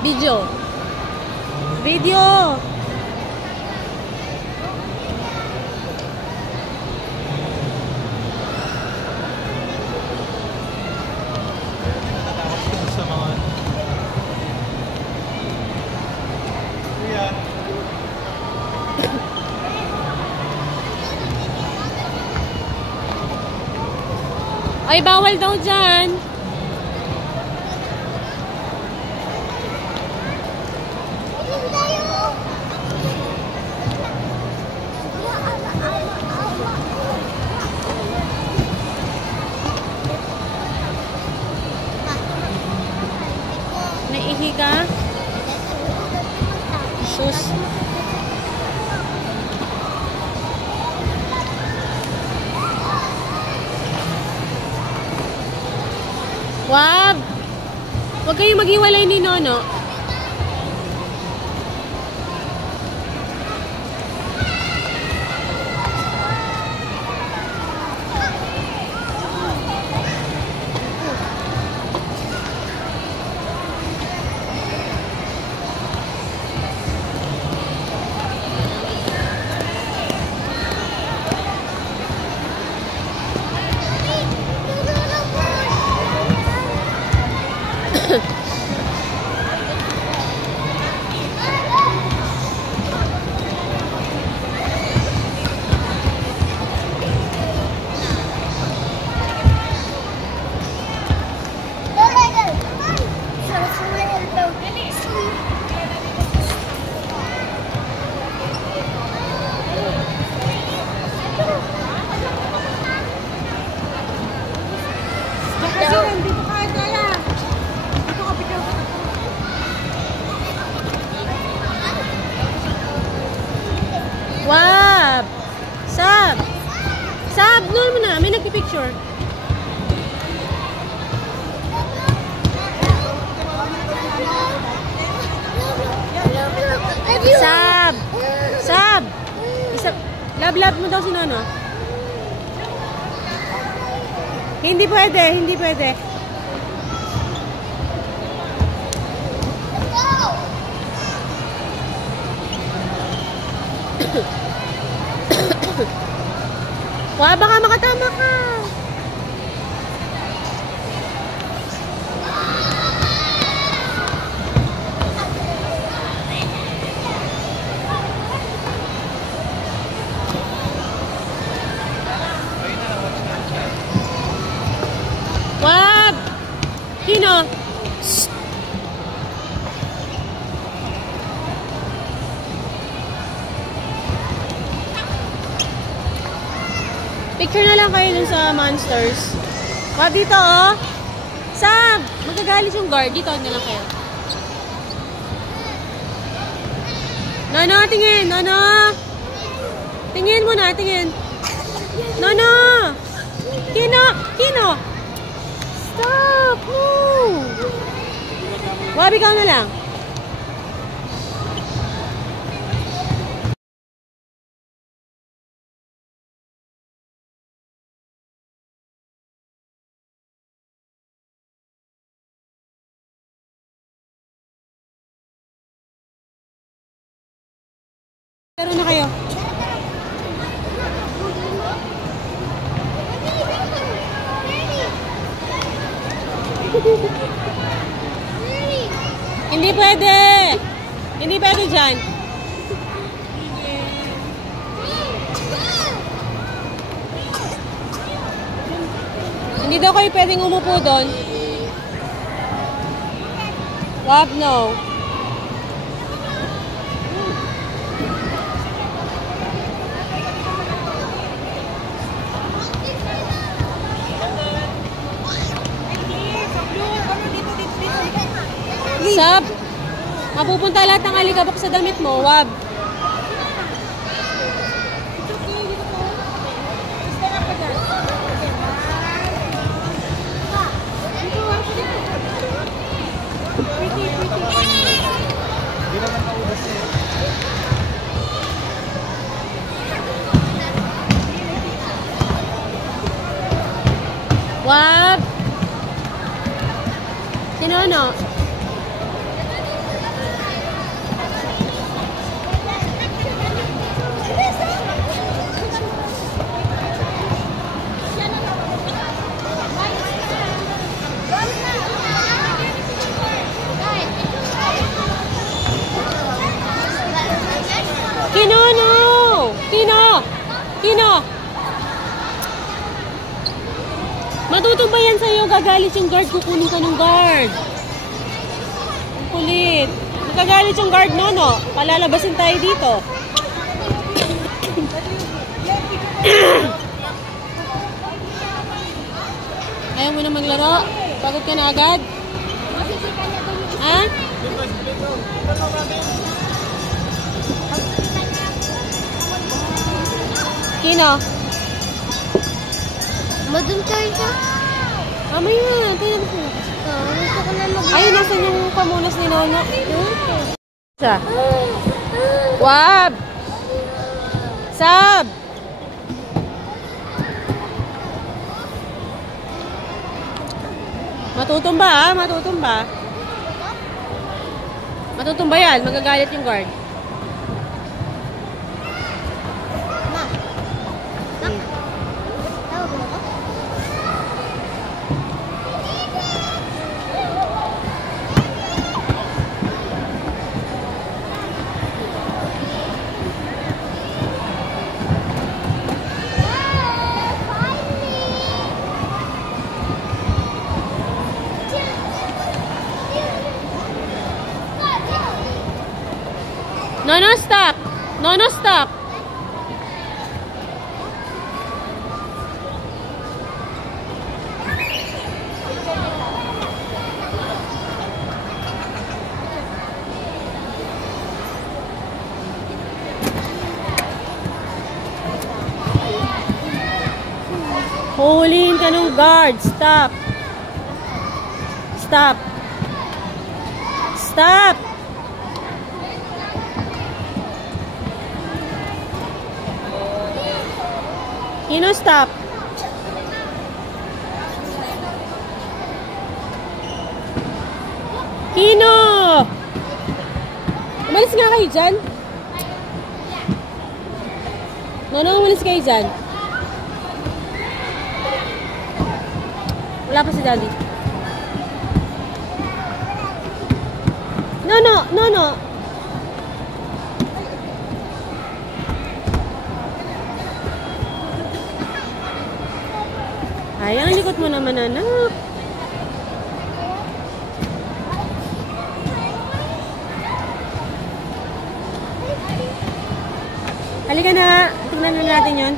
Video. Video. Ay, bawal daw dyan. Naihi ka? Sus. Wag! Huwag kayong maghiwalay ni Nono. Wab! Sab! Sab! Noon mo na. May nagpipicture. Sab! Sab! Lab-lab mo daw si Nono. Hindi pwede. Hindi pwede. Wah, baka makatama ka. Wah, Kino. Shh. Picture na lang kayo dun sa monsters. Wab, dito oh. Sab! Magagalit yung guard. Dito na lang kayo. Nono, tingin. Nono. Tingin muna, tingin. Nono. Kino. Kino. Stop. No. Wab, ikaw na lang. Laro na kayo. Hindi pwede. Hindi pwede dyan. Hindi daw kayo pwedeng umupo doon. Wag, no. Sab, mapupunta lahat ng alikabok sa damit mo. Wab. Wab. Si Nono. yan sa'yo. Gagalit yung guard. Kukunin ka ng guard. Ang kulit. Magagalit yung guard, Nono. Palalabasin tayo dito. Ayaw mo na maglaro? Pagod ka na agad? Ha? Kino? Madun tayo siya. Mamaya, tingnan mo. Gusto ko na Ayun, nasan yung pamunas ni Nono? Sa? Wab! Sab! Matutumba ha? Matutumba. Matutumba yan. Magagalit yung guard. Ma. Tawag mo ko? No, no, stop. No, no, stop. Huliin ka ng guard. Stop. Stop. Stop. Kino, stop. Kino! Umalis nga kayo dyan. Nono, umalis kayo dyan. Wala pa si Daddy. Nono, Nono. Ay, ang likot mo naman, anak. Halika na. Tingnan na natin yun.